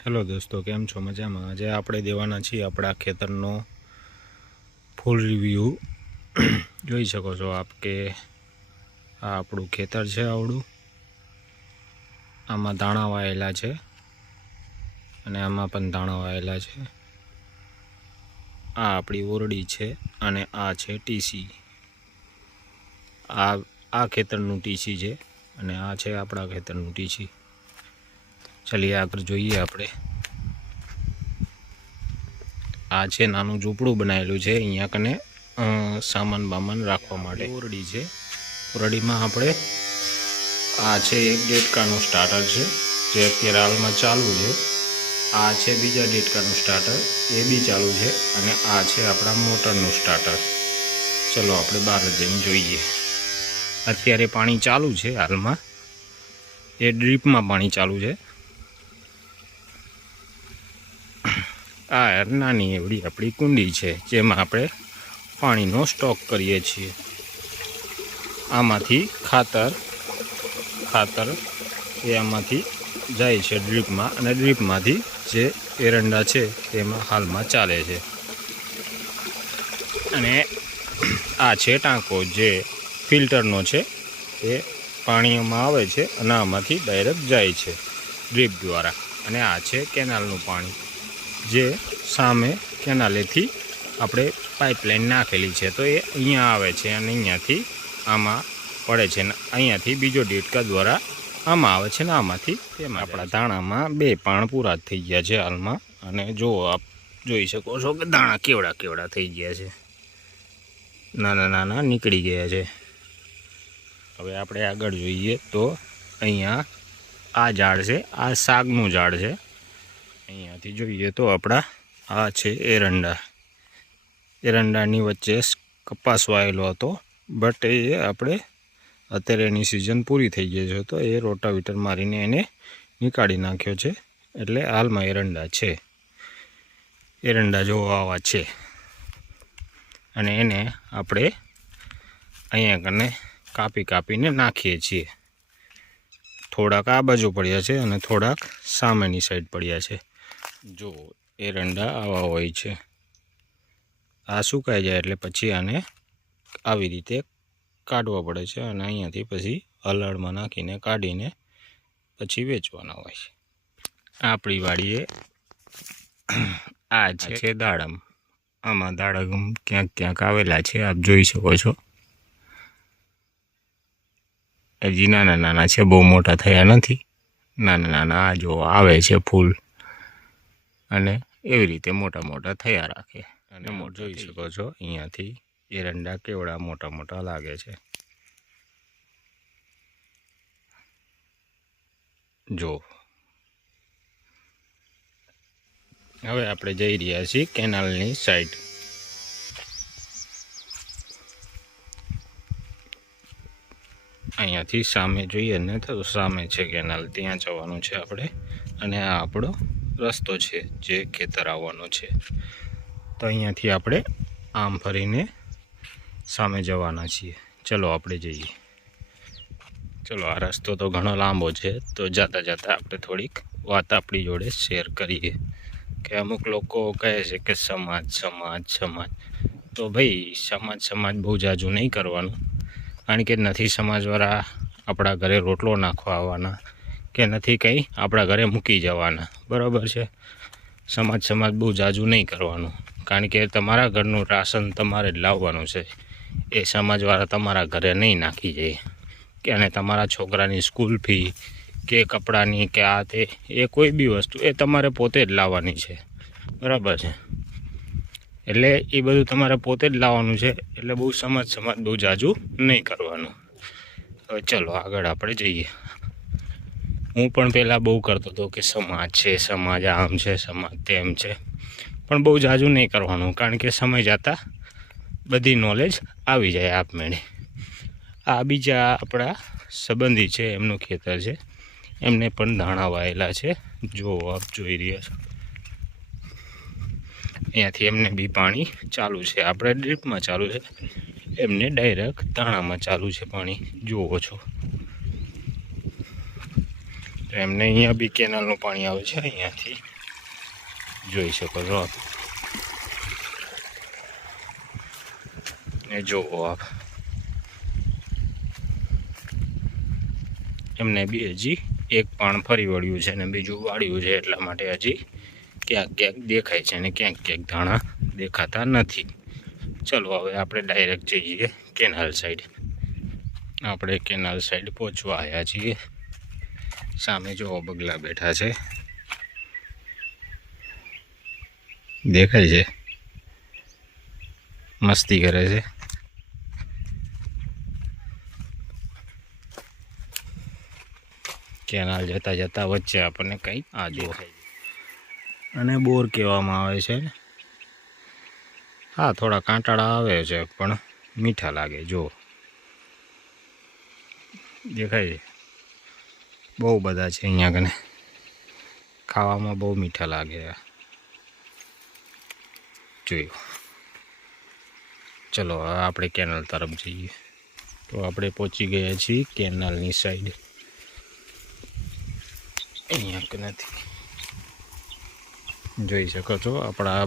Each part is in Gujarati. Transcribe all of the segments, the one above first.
हेलो दोस्तों, केम छो? मजा में। आज आप देवाना छीए अपना खेतरनो फूल रिव्यू। જોઈ શકો છો આપ કે આ આપણું ખેતર છે। આવડું આમાં દાણા વાયેલા છે અને આમાં પણ દાણા વાયેલા છે। આ આપણી ઓરડી છે અને આ છે ટીસી। આ ખેતરનું ટીસી છે અને આ છે આપણા ખેતરનું ટીસી। चलिए आगे જોઈએ આપણે। आ छे नानु झूपड़ू बनायेलू छे अहींया कने सामान बामान राखवा माटे। ओरडी छे। ओरडी में आपणे आ छे एक डेटकानु स्टार्टर छे जे अत्यारे हालमां चालू छे। आ छे बीजा डेटकानु स्टार्टर ए बी चालू छे अने आ छे आपणा मोटरनु स्टार्टर। चलो आपणे बहार जईने जोईए। अत्यारे पाणी चालू छे हालमां। ए ड्रीप में पाणी चालू छे। आ नानी एवड़ी अपनी कुंडी है जेमां आपणे पाणीनो स्टॉक करीए छीए। आमांथी खातर ए आमांथी जाय छे ड्रीप में अने ड्रीप मांथी जे एरंडा छे तेमां हालमां चाले छे। अने आ छे टांको जे फिल्टरनो छे ए पाणीमां आवे छे अने आमांथी डायरेक्ट जाय छे ड्रीप द्वारा। अने आ छे केनालनुं पाणी जे सामे केनालेथी आपणे पाइपलाइन नाखेली है तो ये अहींया आवे छे अने अहींयाथी आमां पड़े छे ने अहींयाथी बीजो डेटका द्वारा आमां आवे छे ने आमांथी तेमां आपणा दाणामां 2 पाण पूरा थई गया छे हालमां। अने जो आप जोई शको छो के दाणा केवड़ा केवड़ा थई गया छे, नाना नाना निकળી ગયા છે। હવે આપણે આગળ જોઈએ તો અહીંયા આ ઝાડ છે, આ સાગનું ઝાડ છે। અહીંયાથી જોઈએ તો આપણા આ છે એરંડા। એરંડાની વચ્ચે કપાસ વાયેલો હતો બટ એ આપણે અત્યારે એની સિઝન પૂરી થઈ ગઈ છે તો એ રોટાવીટર મારીને એને નીકાળી નાખ્યો છે। એટલે હાલમાં એરંડા છે। એરંડા જો આવા છે અને એને આપણે અહીંયા કને કાપી કાપીને નાખીએ છીએ। થોડાક આ બાજુ પડ્યા છે અને થોડાક સામેની સાઈડ પડ્યા છે। जो एरंडा आवा होय छे। आ सुकाई जाए एटले पछी आने आवी रीते काढवा पड़े छे अने अहींयाथी पछी हलाड़मां नाखीने काढीने पछी वेचवाना होय छे। आपणी वाड़ीए आ छे दाड़म। आमां दाड़म क्यांक क्यांक आवेला छे, आप जोई शको छो। हजी नाना नाना छे, बहु मोटा थया नथी। नाना नाना आ जो आवे छे फूल अने एवी रीते मोटा मोटा थया राखे। अने जोई शको छो अहींयाथी एरंडा केवड़ा मोटा मोटा लागे छे। जो हवे आपणे जई रह्या छीए केनालनी साइड। अहींयाथी सामे जोईए ने तो सामे छे केनाल, त्यां जवानुं छे आपणे। अने आ आपणो रस्तो है जे खेतर आववानो छे। तो अहींयाथी आपणे आम फरीने सामे जवाना छीए। चलो आपणे जईए। चलो आ रस्तो तो घणो लांबो छे तो जाता जाता आपणे थोड़ीक वात आपणी जोड़े शेर करीए के अमुक लोको कहे छे के समाज समाज समाज। तो भाई समाज समाज बहु जाजू नहीं करवानुं, कारण के नथी समाजवाळा आपणा घरे रोटलो नाखवा आववाना के नहीं कहीं अपना घरे मूकी जवाना, बराबर है। समाज समाज बहु जाजू नहीं करवानुं, कारण के तमारा घरनुं राशन तमारे लाववानुं छे। ए समाजवाळा तमारा घरे नहीं नाखी जाए के अने तमारा छोकरानी स्कूल फी के कपड़ानी के आ ते ए कोई बी वस्तु ए तमारे पोते ज लाववानी छे, बराबर है। एटले ए बधुं तमारे पोते ज लाववानुं छे। एटले बहु समाज समाज बहु जाजू नहीं करवानुं। हवे चलो आगळ आपणे जईए। हूँ पण पहला बहु करतो तो कि समाज है, समाज आम है, समाज तेम है, पण बहु जाजू नहीं करवानुं, कारण के समय जाता बधी नॉलेज आवी जाए आपमेळे। आ बीजा आपणा संबंधी है एमनुं खेतर है, एमने पण धाणा वायेला है। जो आप जोई रह्या छो अहींयाथी एमने बी पाणी चालू है। आपणे ड्रीप में चालू है, एमने डायरेक्ट धाणामां चालू है पाणी। जोवो छो તો એમને અહીંયા બી કેનાલનું પાણી આવે છે, અહીંયાથી જોઈ શકો છો આપ. એ જુઓ આપ, એમને બી હજી એક પાણ ફરી વળ્યું છે અને બીજું વાળ્યું છે, એટલા માટે હજી ક્યાંક ક્યાંક દેખાય છે અને ક્યાંક ક્યાંક દાણા દેખાતા નથી. ચલો હવે આપણે ડાયરેક્ટ જઈએ કેનાલ સાઈડ. આપણે કેનાલ સાઈડ પહોંચવા આવ્યા છીએ. સામે જો બગલા બેઠા છે, દેખાય છે, મસ્તી કરે છે. કેનાલ જતા જતા વચ્ચે આપણને કંઈક આ દેખાય અને બોર કહેવામાં આવે છે. હા, થોડા કાંટાળા આવે છે પણ મીઠા લાગે. જો દેખાય છે, બહુ બધા છે અહીંયા કને, ખાવામાં બહુ મીઠા લાગે. જોયું. ચલો હવે આપણે કેનાલ તરફ જઈએ. તો આપણે પહોંચી ગયા છીએ કેનાલની સાઈડ. અહીંયા નથી જોઈ શકો છો, આપણા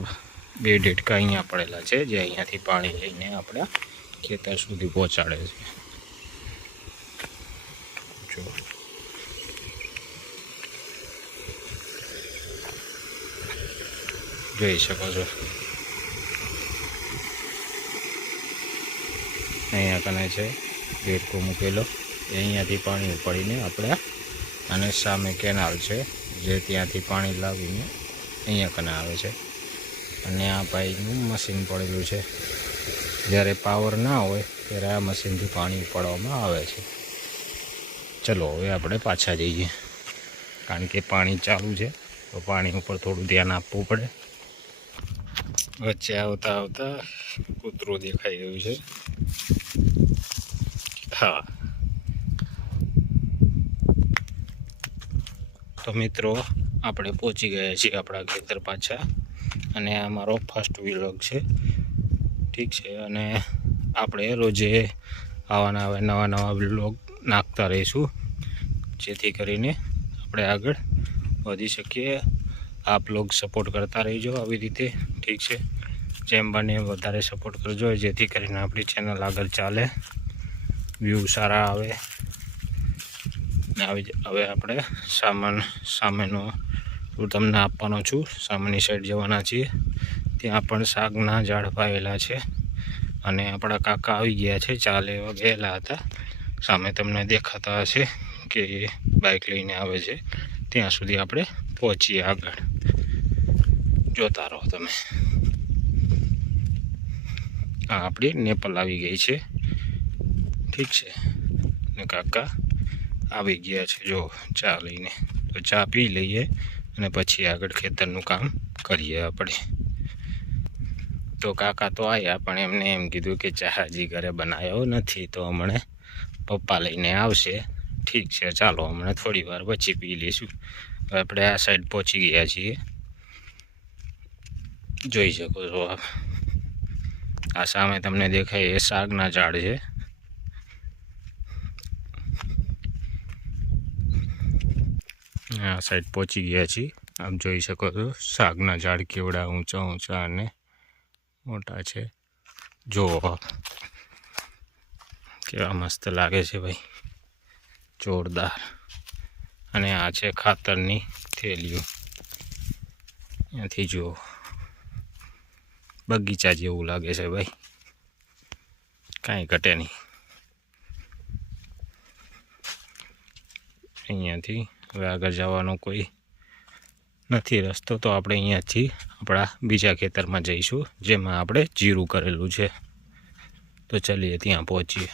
2 ડેટકા અહીંયા પડેલા છે, જે અહીંયાથી પાણી લઈને આપણા ખેતર સુધી પહોંચાડે છે. જો જોઈ શકો છો, અહીંયા કને છે ડેટકો મૂકેલો, અહીંયાથી પાણી ઉપાડીને આપણે, અને સામે કેનાલ છે જે ત્યાંથી પાણી લાવીને અહીંયા કને આવે છે. અને આ ભાઈનું મશીન પડેલું છે, જ્યારે પાવર ના હોય ત્યારે આ મશીનથી પાણી ઉપાડવામાં આવે છે. ચલો હવે આપણે પાછા જઈએ, કારણ કે પાણી ચાલુ છે તો પાણી ઉપર થોડું ધ્યાન આપવું પડે. વચ્ચે આવતા આવતા કૂતરું દેખાઈ ગયું છે. હા, તો મિત્રો આપણે પહોંચી ગયા છીએ આપણા ખેતર પાછા, અને આ મારો ફર્સ્ટ વ્લોગ છે, ઠીક છે. અને આપણે રોજે આવા નવા વ્લોગ નાખતા રહીશું, જેથી કરીને આપણે આગળ વધી શકીએ. આપ લોગ સપોર્ટ કરતા રહીજો આવી રીતે, ઠીક છે. જેમ બને વધારે સપોર્ટ કરજો, જેથી કરીને આપણી ચેનલ આગળ ચાલે, વ્યૂ સારા આવે. હવે આપણે સામેનો હું તમને આપવાનો છું. સામેની સાઈડ જવાના છીએ, ત્યાં પણ શાકના ઝાડ વાવેલા છે, અને આપણા કાકા આવી ગયા છે, ચા લેવા ગયેલા હતા. સામે તમને દેખાતા હશે કે બાઇક લઈને આવે છે. ત્યાં સુધી આપણે પહોંચીએ આગળ, જોતા રહો તમે. હા, આપણી નેપલ આવી ગઈ છે, ઠીક છે. ને કાકા આવી ગયા છે જો ચા લઈને. તો ચા પી લઈએ અને પછી આગળ ખેતરનું કામ કરીએ આપણે. તો કાકા તો આવ્યા, પણ એમને એમ કીધું કે ચા હજી ઘરે બનાવ્યો નથી, તો હમણાં પપ્પા લઈને આવશે. ઠીક છે, ચાલો હમણાં થોડી વાર પછી પી લઈશું. હવે આપણે આ સાઈડ પહોંચી ગયા છીએ, જોઈ શકો છો આપ. આ સામે તમને દેખાય એ શાકના ઝાડ છે. આ સાઈડ પહોંચી ગયા છીએ, આપ જોઈ શકો છો શાકના ઝાડ કેવડા ઊંચા ઊંચા અને મોટા છે. જુઓ કેવા મસ્ત લાગે છે ભાઈ, જોરદાર. અને આ છે ખાતરની થેલીઓ, ત્યાંથી જુઓ બગીચા જેવું લાગે છે ભાઈ, કાંઈ ઘટે નહીં. અહીંયાથી હવે આગળ જવાનો કોઈ નથી રસ્તો, તો આપણે અહીંયાથી આપણા બીજા ખેતરમાં જઈશું, જેમાં આપણે જીરું કરેલું છે. તો ચલીએ ત્યાં પહોંચીએ.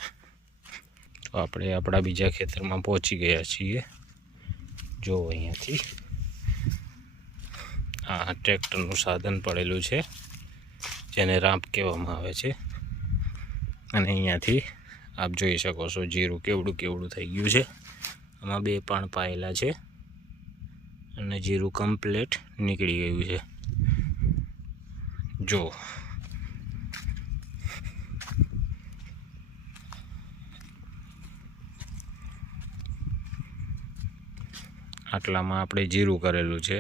તો આપણે આપણા બીજા ખેતરમાં પહોંચી ગયા છીએ. જો અહીંયાથી આ ટ્રેક્ટરનું સાધન પડેલું છે, જેને રાંપ કહેવામાં આવે છે. અને અહીંયાથી આપ જોઈ શકો છો જીરું કેવડું કેવડું થઈ ગયું છે. આમાં 2 પાણ પાયેલા છે અને જીરું કમ્પ્લીટ નીકળી ગયું છે. જો આટલામાં આપણે જીરું કરેલું છે.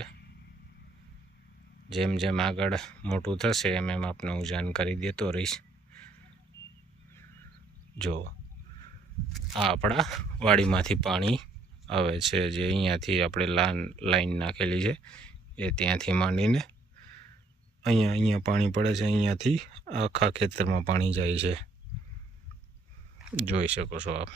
જેમ જેમ આગળ મોટું થશે એમ એમ આપણે હું જાણકારી દેતો રહીશ. જો આ આપણા વાડીમાંથી પાણી આવે છે, જે અહીંયાથી આપણે લાઈન નાખેલી છે એ ત્યાંથી માંડીને અહીંયા પાણી પડે છે. અહીંયાથી આખા ખેતરમાં પાણી જાય છે, જોઈ શકો છો આપ.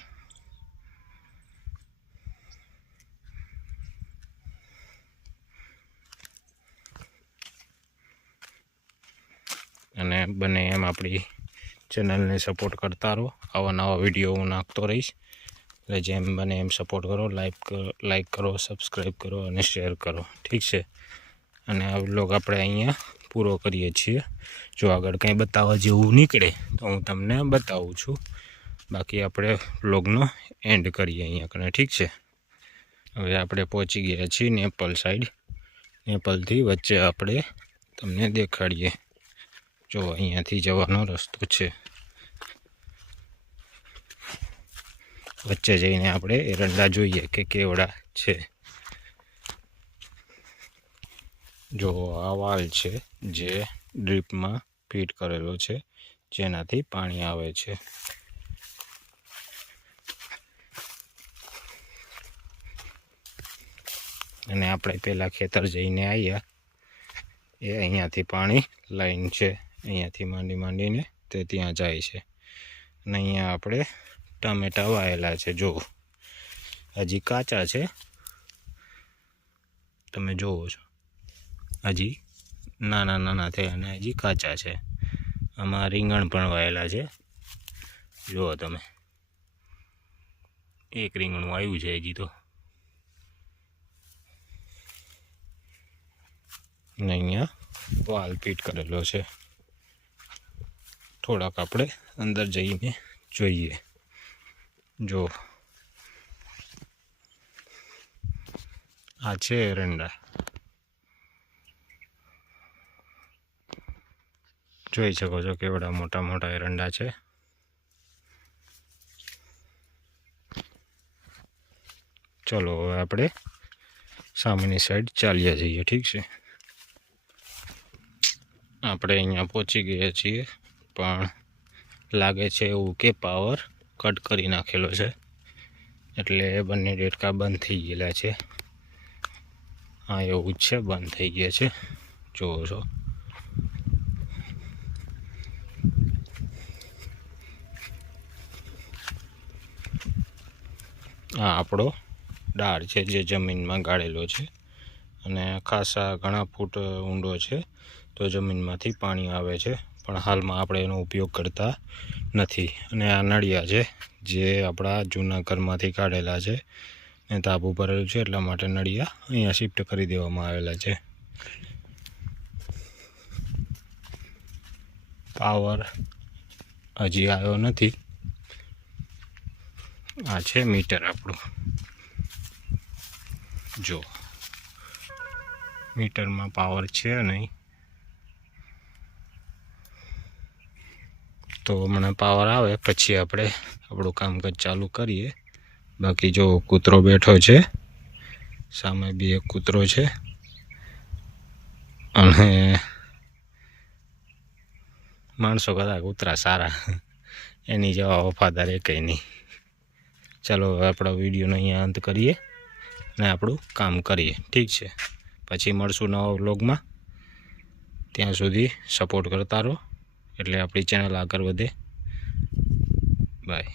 અને બને એમ આપણી ચેનલને સપોર્ટ કરતા રહો. આવા નવા વિડીયો હું નાખતો રહીશ, એટલે જેમ બને એમ સપોર્ટ કરો. લાઈક કરો, સબસ્ક્રાઈબ કરો અને શેર કરો, ઠીક છે. અને આ વ્લોગ આપણે અહીંયા પૂરો કરીએ છીએ. જો આગળ કંઈ બતાવવા જેવું નીકળે તો હું તમને બતાવું છું. બાકી આપણે વ્લોગનો એન્ડ કરીએ અહીંયા કને, ઠીક છે. હવે આપણે પહોંચી ગયા છીએ નેપાલ સાઈડ. નેપાલથી વચ્ચે આપણે તમને દેખાડીએ. જો અહીંયાથી જવાનો રસ્તો છે. વચ્ચે જઈને આપણે એરંડા જોઈએ કે કેવડા છે. જો આ વાલ છે જે ડ્રીપમાં ફીટ કરેલો છે, જેનાથી પાણી આવે છે. અને આપણે પહેલાં ખેતર જઈને આવ્યા, એ અહીંયાથી પાણી લાઈન છે, અહીંયાથી માંડીને તે ત્યાં જાય છે. અને અહીંયા આપણે ટામેટા વાયેલા છે. જો હજી કાચા છે, તમે જોવો છો, હજી નાના થયા અને હજી કાચા છે. આમાં રીંગણ પણ વાયેલા છે, જુઓ તમે. એક રીંગણું આવ્યું છે હજી તો. અને અહીંયા વાલ ફીટ કરેલો છે. થોડાક આપણે અંદર જઈને જોઈએ. જો આ છે એરંડા, જોઈ શકો છો કેવડા મોટા એરંડા છે. ચલો હવે આપણે સામેની સાઈડ ચાલ્યા જઈએ, ઠીક છે. આપણે અહીંયા પહોંચી ગયા છીએ, પણ લાગે છે એવું કે પાવર કટ કરી નાખેલો છે, એટલે બંને ડેટકા બંધ થઈ ગયેલા છે. હા, એવું જ છે, બંધ થઈ ગયા છે, જોવો છો. આ આપણો ડાળ છે જે જમીનમાં ગાળેલો છે, અને ખાસા ઘણા ફૂટ ઊંડો છે, તો જમીનમાંથી પાણી આવે છે. પણ હાલમાં આપણે એનો ઉપયોગ કરતા નથી. અને આ નળિયા છે જે આપણા જૂના ઘરમાંથી કાઢેલા છે, ને તાબુ ભરેલું છે, એટલા માટે નળિયા અહીંયા શિફ્ટ કરી દેવામાં આવેલા છે. પાવર હજી આવ્યો નથી. આ છે મીટર આપણું. જો મીટરમાં પાવર છે નહીં, તો હમણાં પાવર આવે પછી આપણે આપણું કામકાજ ચાલુ કરીએ. બાકી જો કૂતરો બેઠો છે સામે, બી એક કૂતરો છે, અને માણસો કદાચ કૂતરા સારા, એની જેવા વફાદાર એ કંઈ નહીં. ચાલો હવે આપણો વિડીયોનો અહીંયા અંત કરીએ અને આપણું કામ કરીએ, ઠીક છે. પછી મળશું નવા વ્લોગમાં. ત્યાં સુધી સપોર્ટ કરતા રહો, એટલે આપણી ચેનલ આગળ વધે. બાય.